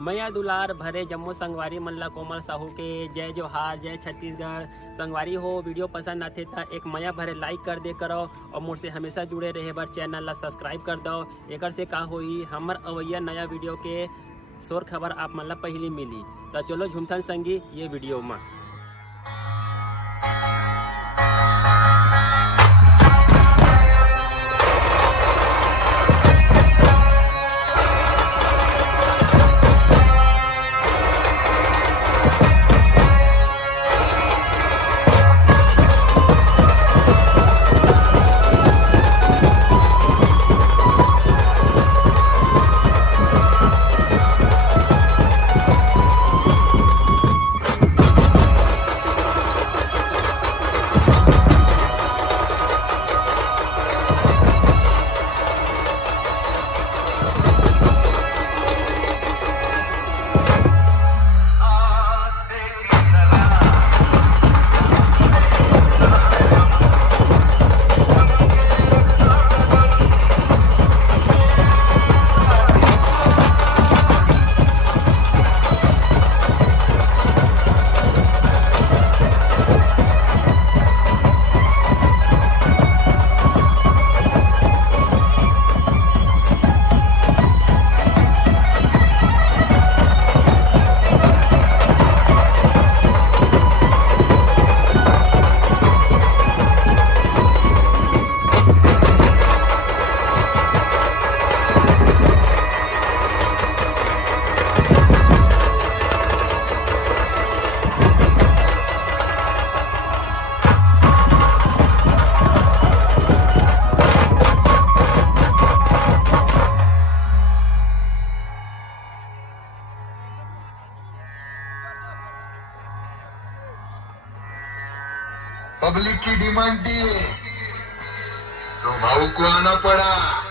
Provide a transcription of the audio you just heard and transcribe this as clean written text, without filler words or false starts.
मैया दुलार भरे जम्मू संगवारी मन ला कोमल साहू के जय जोहार, जय छत्तीसगढ़। संगवारी हो वीडियो पसंद आते था एक मैया भरे लाइक कर दे करो और मुझसे हमेशा जुड़े रहे बर चैनल ला सब्सक्राइब कर दो। एकर से का होई हमर अवैया नया वीडियो के शोर खबर आप मन ला पहली मिली। तो चलो झुमथन संगी ये वीडियो में। पब्लिक की डिमांड थी तो भाऊ को आना पड़ा।